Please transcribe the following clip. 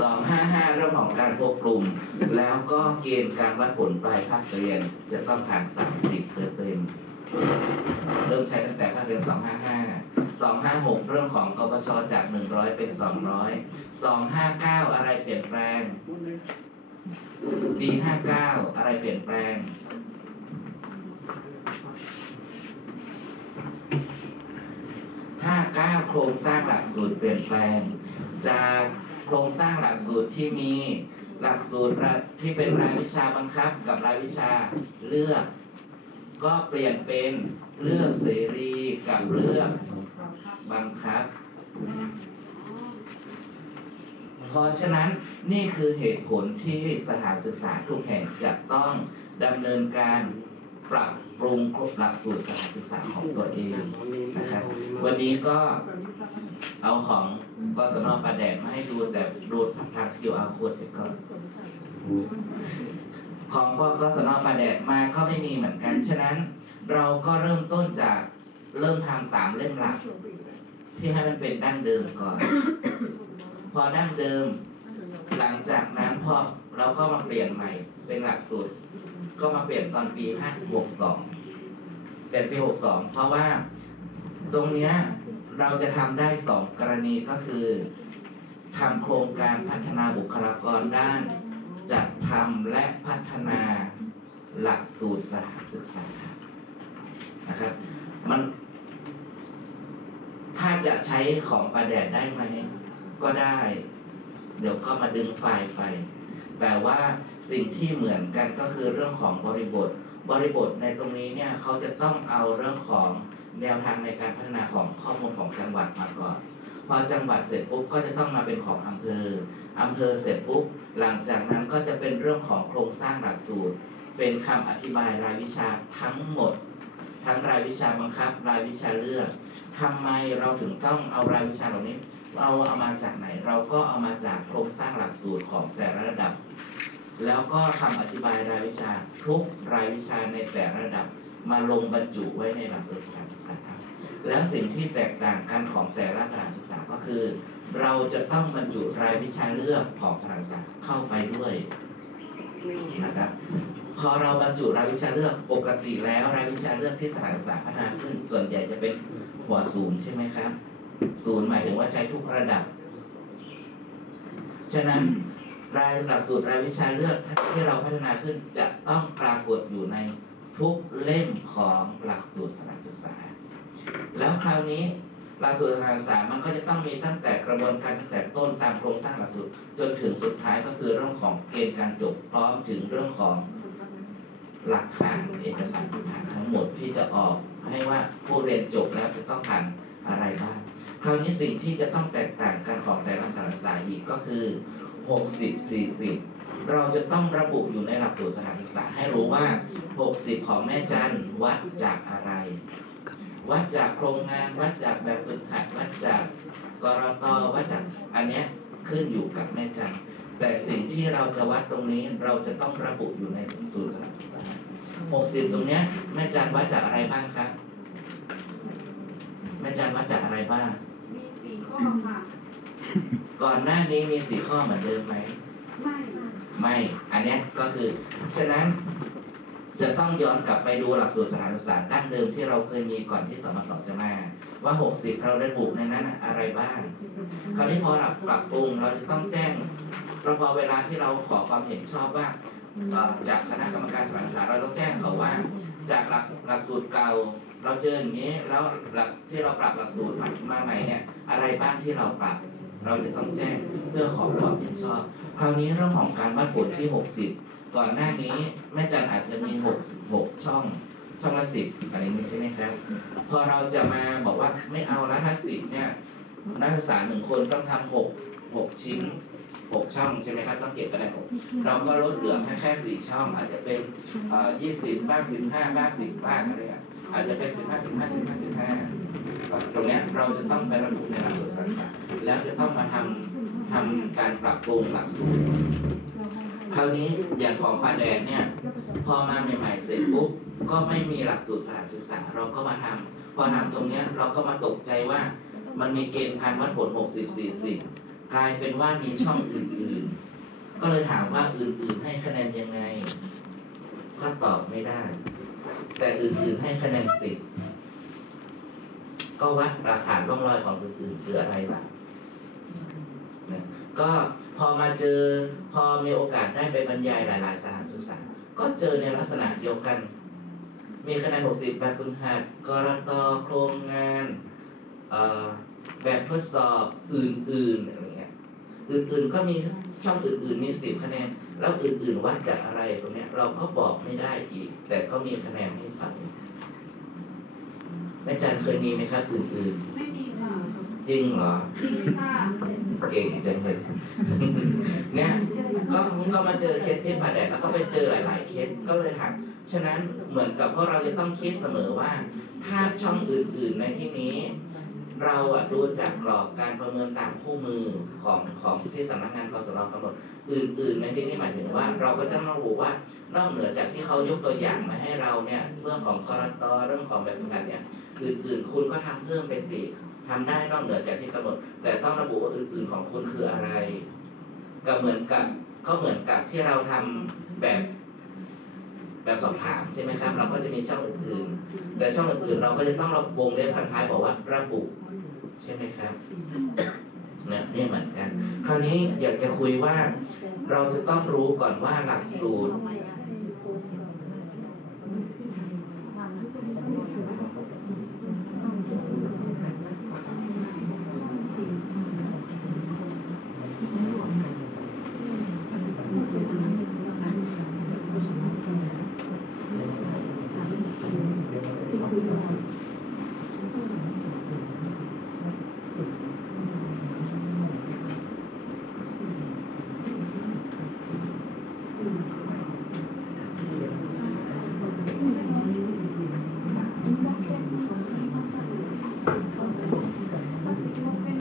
สองห้าห้าเรื่องของการควบคุม แล้วก็เกณฑ์การวัดผลปลายภาคเรียนจะต้องผ่านสามสิบเปอร์เซ็นต์เริ่มใช้ตั้งแต่ภาคเรียนสองห้าห้าสองห้าหกเรื่องของกปชจากหนึ่งร้อยเป็นสองร้อยสอะไรเปลี่ยนแปลง ปีห้าเก้าอะไรเปลี่ยนแปลงห้าเก้าโครงสร้างหลักสูตรเปลี่ยนแปลง จากโครงสร้างหลักสูตรที่มีหลักสูตรที่เป็นรายวิชาบังคับกับรายวิชาเลือก ก็เปลี่ยนเป็นเลือกเสรีกับเลือกบังคับ เพราะฉะนั้นนี่คือเหตุผลที่สถานศึกษาทุกแห่งจะต้องดำเนินการปรับปรุงหลักสูตรสถานศึกษาของตัวเองนะครับ วันนี้ก็ เอาของกศนประแดดมาให้ดูแต่ดูทางคิวอาร์โค้ดไปก่อนของปกสนประแดดมาก็ไม่มีเหมือนกัน ฉะนั้นเราก็เริ่มต้นจากเริ่มทำสามเล่มหลัก ที่ให้มันเป็นดั้งเดิมก่อน พอดั้งเดิม หลังจากนั้นพอเราก็มาเปลี่ยนใหม่เป็นหลักสูตรก็มาเปลี่ยนตอนปีห้าหกสองเปลี่ยนปีหกสองเพราะว่าตรงเนี้ย เราจะทำได้สองกรณีก็คือทำโครงการพัฒนาบุคลากรด้าน จัดทำและพัฒนาหลักสูตรสถานศึกษานะครับ มัน ถ้าจะใช้ของประแดดได้ไหมก็ได้ เดี๋ยวก็มาดึงไฟล์ไป แต่ว่าสิ่งที่เหมือนกันก็คือเรื่องของบริบท บริบทในตรงนี้เนี่ยเขาจะต้องเอาเรื่องของแนวทางในการพัฒนาของข้อมูลของจังหวัดมาก่อนพอจังหวัดเสร็จปุ๊บก็จะต้องมาเป็นของอำเภออำเภอเสร็จปุ๊บหลังจากนั้นก็จะเป็นเรื่องของโครงสร้างหลักสูตร เป็นคำอธิบายรายวิชาทั้งหมด ทั้งรายวิชาบังคับ รายวิชาเลือกทำไมเราถึงต้องเอารายวิชาเหล่านี้ เราเอามาจากไหนเราก็เอามาจากโครงสร้างหลักสูตรของแต่ละระดับ แล้วก็คำอธิบายรายวิชาทุกรายวิชาในแต่ระดับมาลงบรรจุไว้ในหลักสูตรสถานศึกษา แล้วสิ่งที่แตกต่างกันของแต่ละสถานศึกษาก็คือ เราจะต้องบรรจุรายวิชาเลือกของสถานศึกษาเข้าไปด้วยนะครับพอเราบรรจุรายวิชาเลือกปกติแล้วรายวิชาเลือกที่สถานศึกษาพัฒนาขึ้น ส่วนใหญ่จะเป็นหัวศูนย์ใช่ไหมครับ ศูนย์หมายถึงว่าใช้ทุกระดับ ฉะนั้น รายหลักสูตรรายวิชาเลือกที่เราพัฒนาขึ้นจะต้องปรากฏอยู่ในทุกเล่มของหลักสูตรสถานศึกษา แล้วคราวนี้หลักสูตรสถานศึกษามันก็จะต้องมีตั้งแต่กระบวนการตั้งแต่ต้นตามโครงสร้างหลักสูตรจนถึงสุดท้ายก็คือเรื่องของเกณฑ์การจบพร้อมถึงเรื่องของหลักฐานเอกสารพื้นฐานทั้งหมดที่จะออกให้ว่าผู้เรียนจบแล้วจะต้องผ่านอะไรบ้างคราวนี้สิ่งที่จะต้องแตกต่างกันของแต่ละสถานศึกษาอีกก็คือ 60 40 เราจะต้องระบุอยู่ในหลักสูตรสถานศึกษาให้รู้ว่า 60 ของแม่จันวัดจากอะไร วัดจากโครงงาน วัดจากแบบฝึกหัด วัดจากกรตวัดจากอันเนี้ยขึ้นอยู่กับแม่จันแต่สิ่งที่เราจะวัดตรงนี้เราจะต้องระบุอยู่ในสูตรสถานศึกษา60 ตรงเนี้ยแม่จันวัดจากอะไรบ้างครับแม่จันวัดจากอะไรบ้าง มีสี่ข้อค่ะ ก่อนหน้านี้มีสี่ข้อเหมือนเดิมไหม ไม่ไม่ อันเนี้ยก็คือ ฉะนั้นจะต้องย้อนกลับไปดูหลักสูตรสถานศึกษาดั้งเดิมที่เราเคยมีก่อนที่สมศจะมา ว่า 60 เราได้บุกในนั้นอะไรบ้าง คราวนี้พอเราปรับปรุงเราจะต้องแจ้งเราพอเวลาที่เราขอความเห็นชอบว่าเอ่อจากคณะกรรมการสถานศึกษาเราต้องแจ้งเขาว่า จากหลักหลักสูตรเก่าเราเจออย่างนี้แล้วหลักที่เราปรับหลักสูตรมามาใหม่เนี่ยอะไรบ้างที่เราปรับ เราจะต้องแจ้งเพื่อขอความเห็นชอบ คราวนี้เรื่องของการวัดผลที่ 60 ก่อนหน้านี้แม่จันอาจจะมี 66 ช่องช่องละสิบอันนี้ไม่ใช่ไหมครับ พอเราจะมาบอกว่าไม่เอาละถ้าสิบเนี่ยนักศึกษาหนึ่งคนต้องทำหกหกชิ้นหกช่องใช่ไหมครับต้องเก็บคะแนนหกเราก็ลดเหลือแค่แค่สี่ช่อง อาจจะเป็นยี่สิบบ้างสิบห้าบ้างสิบบ้างอะไรอะอาจจะเป็นสิบห้าสิบห้าสิบห้าสิบห้า ตรงนี้เราจะต้องไประบุในหลักสูตรการศึกษาแล้วจะต้องมาทำทำการปรับปรุงหลักสูตรคราวนี้อย่างของปลาแดงเนี่ยพอมาใหม่ๆเสร็จปุ๊บก็ไม่มีหลักสูตรสถานศึกษา เราก็มาทำพอทำตรงเนี้ยเราก็มาตกใจว่า มันมีเกณฑ์การวัดผล 60 40 กลายเป็นว่ามีช่องอื่นๆ ก็เลยถามว่าอื่นๆให้คะแนนยังไง ก็ตอบไม่ได้ แต่อื่นๆให้คะแนนสิบ ก็วัดราคาร่องรอยของอื่นๆคืออะไรล่ะนะก็พอมาเจอพอมีโอกาสได้ไปบรรยายหลาย ๆ สถานศึกษา ก็เจอในลักษณะเดียวกัน มีคะแนน 60 แบบฝึกหัดกรตโครงงานแบบทดสอบอื่น ๆ อะไรเงี้ย อื่น ๆ ก็มีช่องอื่น ๆ มี 10 คะแนน แล้วอื่น ๆ วัดจากอะไรตรงเนี้ยเราก็บอกไม่ได้อีก แต่ก็มีคะแนนให้ฟัง แม่จันเคยมีไหมครับอื่นไม่มีค่ะๆจริงเหรอ จริงค่ะเก่งจังเลยเนี่ย ก็ก็มาเจอเคสที่ผ่าแดดแล้วก็ไปเจอหลาย ๆ เคสก็เลยถามฉะนั้นเหมือนกับพวกเราจะต้องคิดเสมอว่า ถ้าช่องอื่น ๆ ในที่นี้ เราอะดูจากกรอบการประเมินตามคู่มือของของที่สำนักงานกสรกำหนดอื่นๆในที่นี้หมายถึงว่าเราก็จะต้องระบุว่านอกเหนือจากที่เขายกตัวอย่างมาให้เราเนี่ยเรื่องของกรตเรื่องของแบบฝึกหัดเนี่ยอื่นๆ คุณก็ทำเพิ่มไปสิทำได้นอกเหนือจากที่กำหนด แต่ต้องระบุว่าอื่นๆของคุณคืออะไร ก็เหมือนกับก็เหมือนกับที่เราทำแบบแบบสอบถามใช่ไหมครับ เราก็จะมีช่องอื่นๆ แต่ช่องอื่นๆ เราก็จะต้องระวงเล็บพันท้ายบอกว่าระบุ ใช่ไหมครับเนี่ยนี่เหมือนกัน คราวนี้อยากจะคุยว่า เราจะต้องรู้ก่อนว่าหลักสูตร